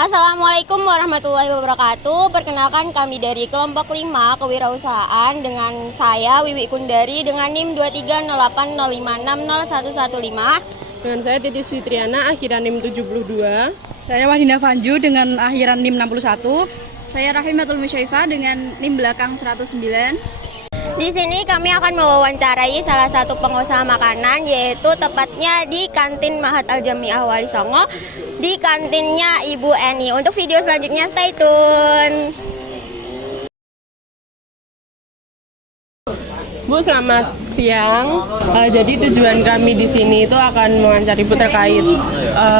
Assalamualaikum warahmatullahi wabarakatuh. Perkenalkan kami dari kelompok 5 kewirausahaan dengan saya Wiwi Kundari dengan NIM 23080560115. Dengan saya Titis Fitriana, akhiran NIM 72. Saya Wahdina Fanju dengan akhiran NIM 61. Saya Rahimatul Musyaifah dengan NIM belakang 109. Di sini kami akan mewawancarai salah satu pengusaha makanan, yaitu tepatnya di kantin Mahat Al Jamiah Wali Songo, di kantinnya Ibu Eni. Untuk video selanjutnya stay tune. Bu, selamat siang. Jadi tujuan kami di sini itu akan mewawancari Bu terkait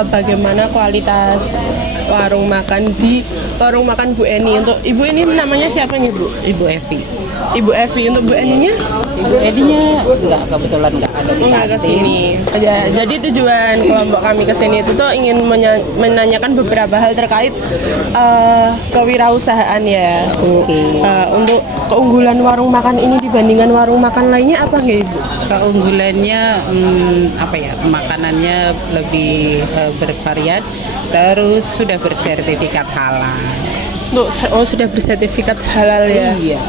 bagaimana kualitas warung makan di warung makan Bu Eni. Untuk Ibu ini namanya siapa nih, Bu? Ibu Evi. Ibu Evi. Untuk Bu Eninya? Ibu Edinya kebetulan nggak ada di Enggak ke kantin. sini. Jadi tujuan kelompok kami ke sini itu tuh ingin menanyakan beberapa hal terkait kewirausahaan ya, Bu. Untuk keunggulan warung makan ini dibandingkan warung makan lainnya apa nggak, Ibu? Keunggulannya apa ya? Makanannya lebih bervariat, terus sudah bersertifikat halal. Sudah bersertifikat halal ya. Iya.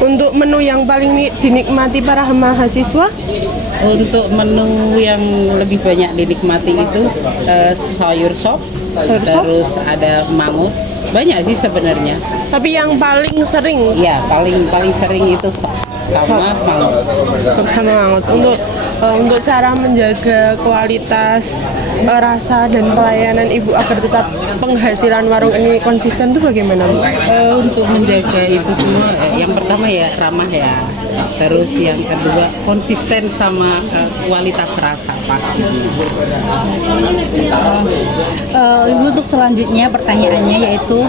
Untuk menu yang paling dinikmati para mahasiswa? Untuk menu yang lebih banyak dinikmati itu sayur sop, terus ada mangut. Banyak sih sebenarnya. Tapi yang paling sering? Iya, paling sering itu sop sama mangut. Sop sama mangut. Untuk cara menjaga kualitas rasa dan pelayanan Ibu agar tetap penghasilan warung ini konsisten tuh bagaimana, Bu? Untuk menjaga itu semua, yang pertama ya ramah ya, terus yang kedua konsisten sama kualitas rasa pasti. Ibu, untuk selanjutnya pertanyaannya yaitu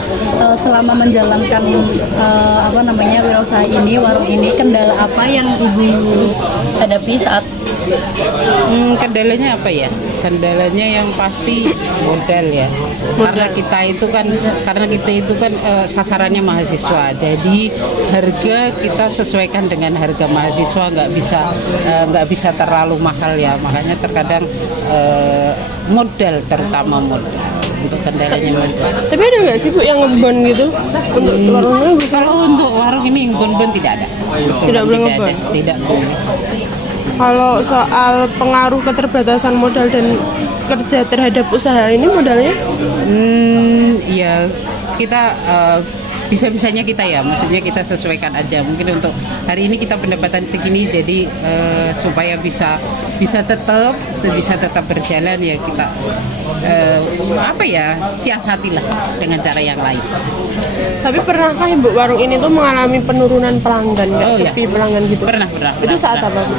selama menjalankan wirausaha ini, warung ini, kendala apa yang Ibu hadapi saat Kendalanya apa ya? Kendalanya yang pasti modal ya. Karena kita itu kan sasarannya mahasiswa. Jadi harga kita sesuaikan dengan harga mahasiswa, nggak bisa terlalu mahal ya. Makanya terkadang modal, terutama modal. Untuk kendalanya modal. Tapi ada nggak sih, Bu, yang ngebon gitu? Untuk warungnya bisa? Kalau untuk warung ini bon-bon tidak ada. Tidak boleh ngebon? Tidak boleh. Kalau soal pengaruh keterbatasan modal dan kerja terhadap usaha ini, modalnya? Ya kita bisa-bisanya kita ya, maksudnya kita sesuaikan aja. Mungkin untuk hari ini kita pendapatan segini, jadi supaya bisa tetap berjalan ya kita siasatilah dengan cara yang lain. Tapi pernahkah Ibu warung ini tuh mengalami penurunan pelanggan, sepi pelanggan gitu? Pernah. Itu saat apa, Bu?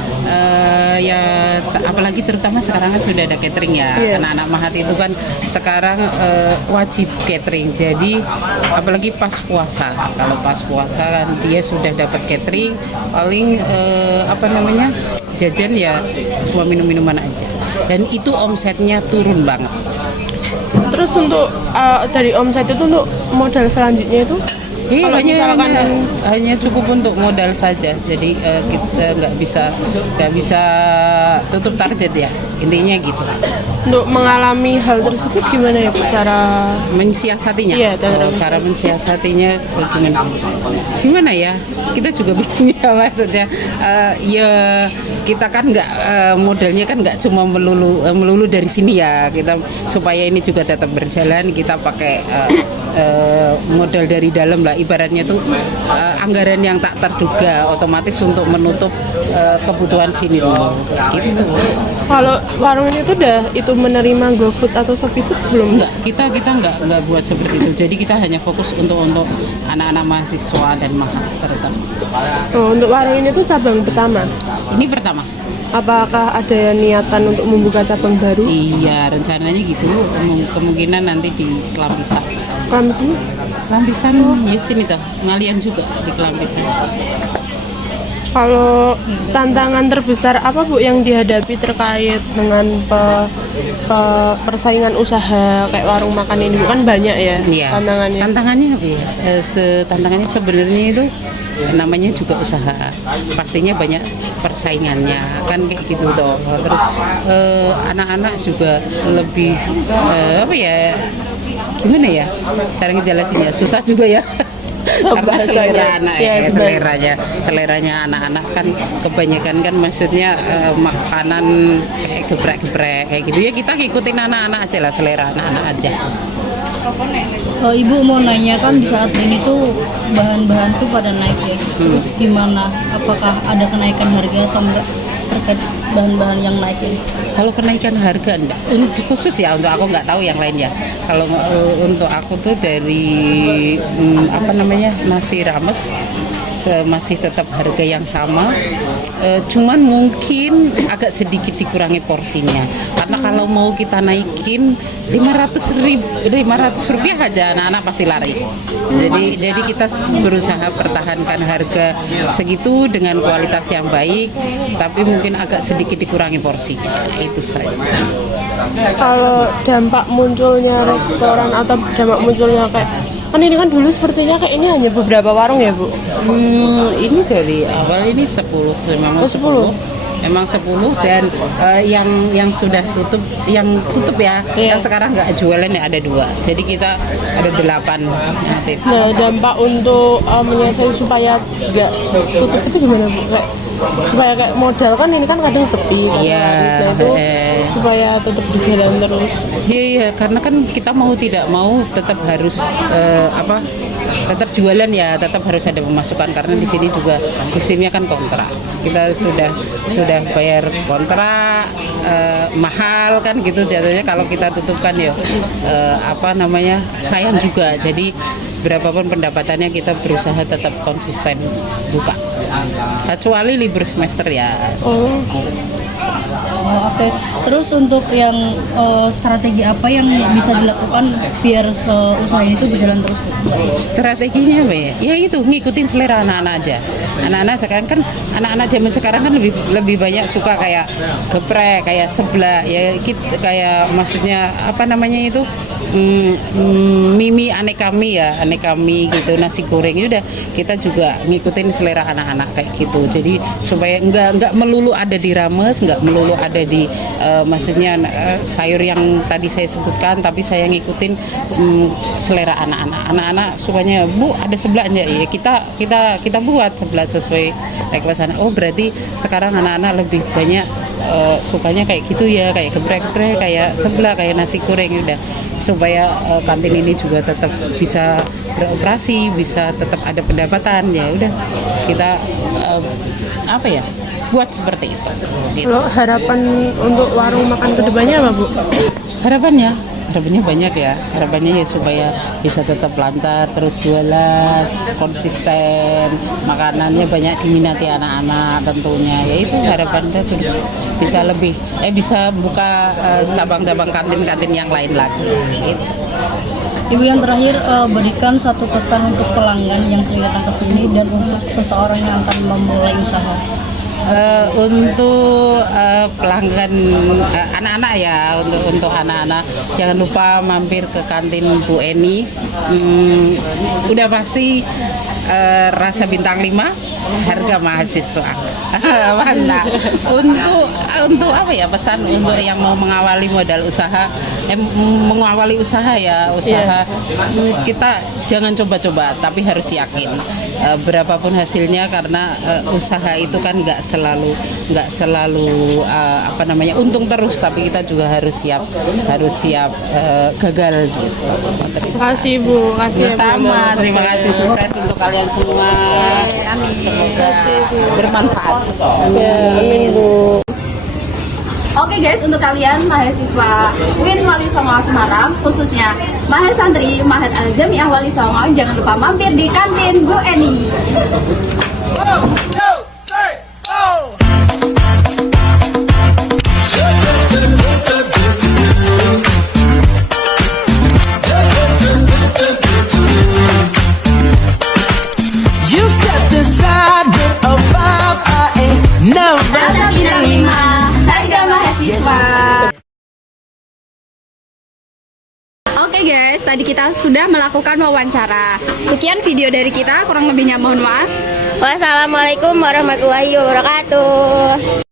Apalagi terutama sekarang kan sudah ada catering ya. Iya. Anak-anak Mahat itu kan sekarang wajib catering. Jadi apalagi pas puasa. Kalau pas puasa kan dia sudah dapat catering, paling jajan ya cuma minum-minuman aja. Dan itu omsetnya turun banget. Terus untuk dari omset itu untuk modal selanjutnya itu? Kalau hanya cukup untuk modal saja. Jadi kita nggak bisa tutup target ya. Intinya gitu. Untuk mengalami hal tersebut gimana ya, Bu, cara mensiasatinya? Iya, cara mensiasatinya gimana ya? Kita juga bingung ya, maksudnya ya kita kan nggak modalnya kan nggak cuma melulu dari sini ya. Kita supaya ini juga tetap berjalan, kita pakai modal dari dalam lah, ibaratnya tuh anggaran yang tak terduga otomatis untuk menutup kebutuhan sini dulu gitu. Kalau warung ini tuh udah itu menerima GoFood atau ShopeeFood belum? Enggak, kita nggak buat seperti itu. Jadi kita hanya fokus untuk anak-anak mahasiswa dan Mahat terutama. Untuk warung ini tuh cabang pertama? Ini pertama. Apakah ada niatan untuk membuka cabang baru? Iya, rencananya gitu. Kemungkinan nanti di Kelampisan. Kelampisan? Ya sini tuh, ngalian juga di Kelampisan. Kalau tantangan terbesar apa, Bu, yang dihadapi terkait dengan persaingan usaha kayak warung makan ini? Kan banyak ya, iya. Tantangannya. Tantangannya apa ya? Tantangannya sebenarnya itu namanya juga usaha, pastinya banyak persaingannya kan kayak gitu toh. Terus anak-anak juga lebih gimana ya cara ngejelasinnya, susah juga ya. Karena Bahasanya. selera anak Ya, seleranya anak-anak kan kebanyakan kan maksudnya makanan kayak geprek-geprek kayak gitu ya, kita ngikutin anak-anak aja lah, selera anak-anak aja. Ibu mau nanya kan di saat ini tuh bahan-bahan tuh pada naik ya. Terus gimana? Apakah ada kenaikan harga atau enggak terkait bahan-bahan yang naik ini? Kalau kenaikan harga enggak, untuk khusus ya, untuk aku nggak tahu yang lain ya. Kalau untuk aku tuh dari apa namanya, nasi rames masih tetap harga yang sama, cuman mungkin agak sedikit dikurangi porsinya, karena kalau mau kita naikin 500 rupiah aja anak-anak pasti lari. Jadi kita berusaha pertahankan harga segitu dengan kualitas yang baik, tapi mungkin agak sedikit dikurangi porsinya, itu saja. Kalau dampak munculnya restoran atau dampak munculnya kayak kan ini kan dulu sepertinya kayak ini hanya beberapa warung ya Bu? Ini dari awal ini 10, memang 10. Memang 10 dan yang sudah tutup, yang tutup ya, Iya. yang sekarang nggak jualan ya ada 2. Jadi kita ada 8 yang aktif. Nah, dampak untuk menyelesaikan supaya nggak tutup itu gimana Bu? Kayak, supaya kayak modal kan ini kan kadang sepi kan Iya, habis. Nah, itu supaya tetap berjalan terus. Iya, karena kan kita mau tidak mau tetap harus tetap jualan ya, tetap harus ada pemasukan, karena di sini juga sistemnya kan kontrak. Kita sudah bayar kontrak mahal kan gitu jatuhnya, kalau kita tutupkan ya sayang juga. Jadi berapapun pendapatannya kita berusaha tetap konsisten buka. Kecuali libur semester ya. Oke. Terus untuk yang strategi apa yang bisa dilakukan biar usaha ini tuh berjalan terus? Strateginya apa ya? Ya itu, ngikutin selera anak-anak aja. Anak-anak sekarang kan, anak-anak zaman sekarang kan lebih banyak suka kayak geprek, kayak seblak ya, kayak maksudnya apa namanya itu, mie aneka mie gitu, nasi goreng itu udah, kita juga ngikutin selera anak-anak kayak gitu. Jadi supaya nggak melulu ada di rames, nggak melulu ada di maksudnya sayur yang tadi saya sebutkan, tapi saya ngikutin selera anak-anak sukanya, Bu ada seblak enggak ya, kita buat seblak sesuai request anak. Oh berarti sekarang anak-anak lebih banyak sukanya kayak gitu ya, kayak geprek-geprek, kayak seblak, kayak nasi goreng udah, supaya kantin ini juga tetap bisa beroperasi, bisa tetap ada pendapatan. Ya udah, kita buat seperti itu. Gitu. Kalau harapan untuk warung makan kedepannya apa Bu? Harapannya banyak ya, harapannya ya supaya bisa tetap lancar, terus jualan konsisten, makanannya banyak diminati anak-anak tentunya. Ya itu harapannya, terus bisa lebih bisa buka cabang-cabang kantin-kantin yang lain lagi gitu. Ibu, yang terakhir berikan satu pesan untuk pelanggan yang sering datang ke sini dan untuk seseorang yang akan memulai usaha. Untuk pelanggan anak-anak ya, untuk anak-anak jangan lupa mampir ke kantin Bu Eni. Udah pasti rasa bintang 5, harga mahasiswa. Mantap. Untuk apa ya, pesan untuk yang mau mengawali modal usaha, mengawali usaha ya, usaha kita jangan coba-coba, tapi harus yakin berapapun hasilnya, karena usaha itu kan nggak selalu untung terus, tapi kita juga harus siap gagal gitu. Terima kasih Bu, Sama, terima kasih, sukses untuk kalian semua. Semoga bermanfaat. Ya, amin Bu. Oke guys, untuk kalian mahasiswa UIN Wali Songo Semarang, khususnya Mahal Santri Mahat Al Jamiah Wali Songo, jangan lupa mampir di kantin Bu Eni. You step inside with a vibe I ain't never Rasa bintang 5, harga mahasiswa. Oke guys, tadi kita sudah melakukan wawancara. Sekian video dari kita, kurang lebihnya mohon maaf. Wassalamualaikum warahmatullahi wabarakatuh.